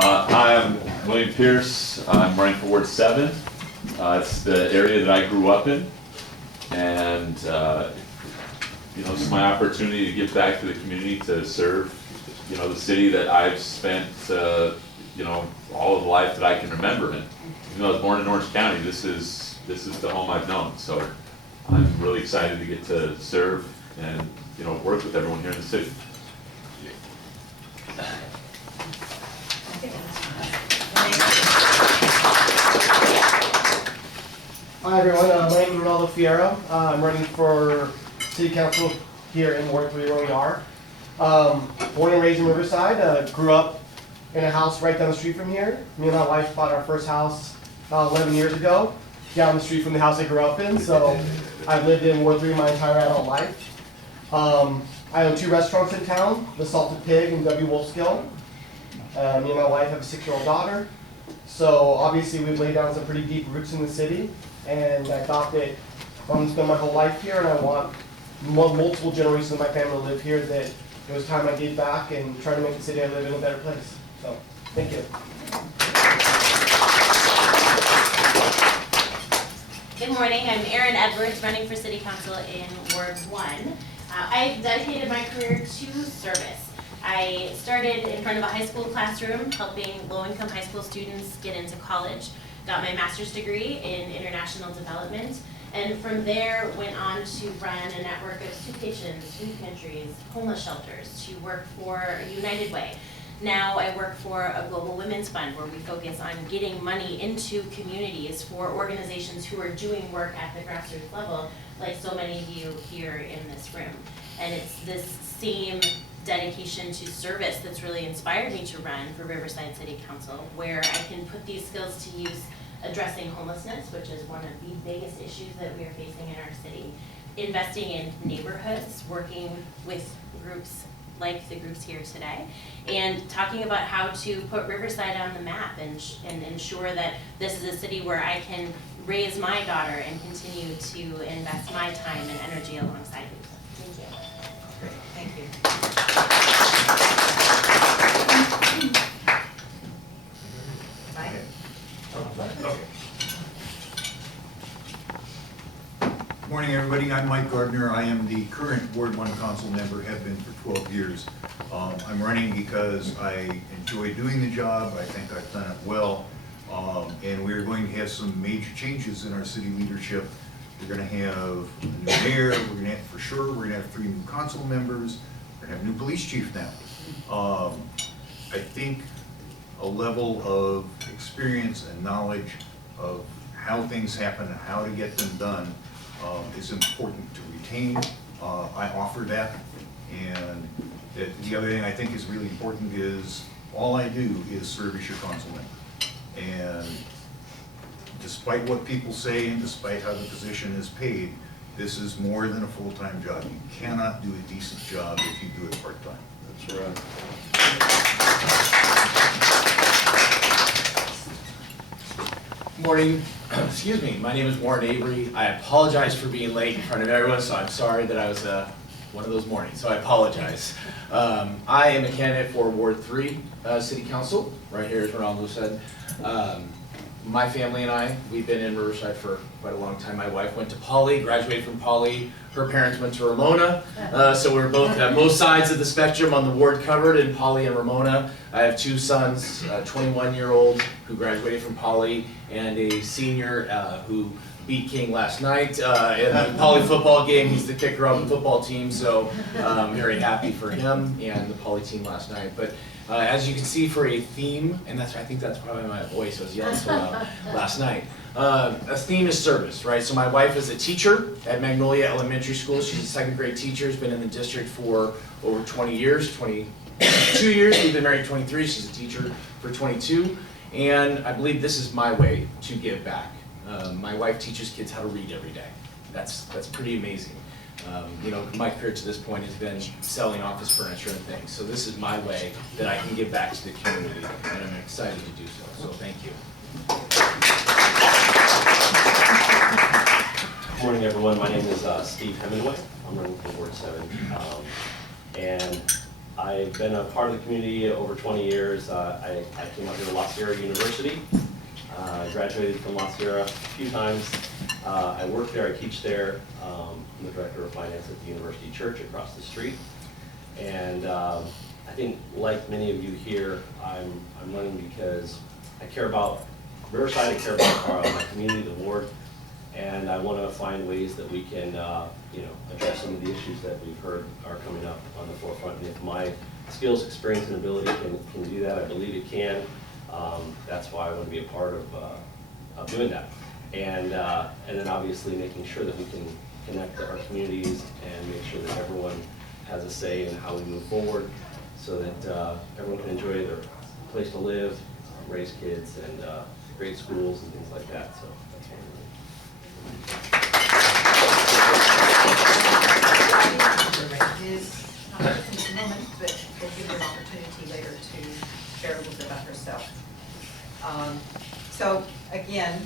I'm William Pierce. I'm running for Ward 7. It's the area that I grew up in, and this is my opportunity to give back to the community, to serve, the city that I've spent, all of the life that I can remember in. Even though I was born in Orange County, this is the home I've known. So I'm really excited to get to serve and work with everyone here in the city. Hi everyone, my name is Ronaldo Fierro. I'm running for City Council here in Ward 3 where we are. Born and raised in Riverside, grew up in a house right down the street from here. Me and my wife bought our first house 11 years ago, down the street from the house I grew up in, so I've lived in Ward 3 my entire adult life. I own 2 restaurants in town, The Salted Pig and W. Wolfskill. Me and my wife have a 6-year-old daughter, so obviously we've laid down some pretty deep roots in the city, and I thought that I'm going to spend my whole life here and I want multiple generations of my family to live here, that it was time I gave back and try to make the city I live in a better place. So, thank you. Good morning, I'm Erin Edwards, running for City Council in Ward 1. I've dedicated my career to service. I started in front of a high school classroom, helping low-income high school students get into college, got my master's degree in international development, and from there went on to run a network of soup kitchens, food pantries, homeless shelters, to work for United Way. Now I work for a global women's fund where we focus on getting money into communities for organizations who are doing work at the grassroots level, like so many of you here in this room. And it's this same dedication to service that's really inspired me to run for Riverside City Council, where I can put these skills to use addressing homelessness, which is one of the biggest issues that we are facing in our city, investing in neighborhoods, working with groups like the groups here today, and talking about how to put Riverside on the map and ensure that this is a city where I can raise my daughter and continue to invest my time and energy alongside you. Thank you. Great, thank you. Good morning, everybody. I'm Mike Gardner. I am the current Ward 1 Council member, have been for 12 years. I'm running because I enjoy doing the job. I think I've done it well. And we're going to have some major changes in our city leadership. We're going to have a new mayor. We're going to have, for sure, we're going to have 3 new council members. We're going to have a new police chief now. I think a level of experience and knowledge of how things happen and how to get them done is important to retain. I offer that, and the other thing I think is really important is all I do is serve as your council member. And despite what people say and despite how the position is paid, this is more than a full-time job. You cannot do a decent job if you do it part-time. That's right. Morning, excuse me, my name is Warren Avery. I apologize for being late in front of everyone, so I'm sorry that I was one of those mornings, so I apologize. I am a candidate for Ward 3 City Council, right here as Ronaldo said. My family and I, we've been in Riverside for quite a long time. My wife went to Poly, graduated from Poly. Her parents went to Ramona, so we're both at both sides of the spectrum on the ward covered in Poly and Ramona. I have 2 sons, a 21-year-old who graduated from Poly and a senior who beat King last night in the Poly football game. He's the kicker on the football team, so I'm very happy for him and the Poly team last night. But as you can see, for a theme, and I think that's probably my voice, I was yelling so loud last night. A theme is service, right? So my wife is a teacher at Magnolia Elementary School. She's a 2nd grade teacher, has been in the district for over 20 years, 22 years. We've been married 23, she's a teacher for 22. And I believe this is my way to give back. My wife teaches kids how to read every day. That's pretty amazing. My career to this point has been selling office furniture and things. So this is my way that I can give back to the community, and I'm excited to do so. So thank you. Good morning, everyone. My name is Steve Hemingway. I'm running for Ward 7. And I've been a part of the community over 20 years. I came out here to La Sierra University. I graduated from La Sierra a few times. I work there, I teach there. I'm the director of finance at the University Church across the street. And I think, like many of you here, I'm running because I care about Riverside, I care about my community, the ward, and I want to find ways that we can, address some of the issues that we've heard are coming up on the forefront. And if my skills, experience, and ability can do that, I believe it can. That's why I want to be a part of doing that. And then obviously making sure that we can connect our communities and make sure that everyone has a say in how we move forward, so that everyone can enjoy their place to live, raise kids, and great schools and things like that. So that's what is not with us at the moment, but we'll give her an opportunity later to share a little bit about herself. So again,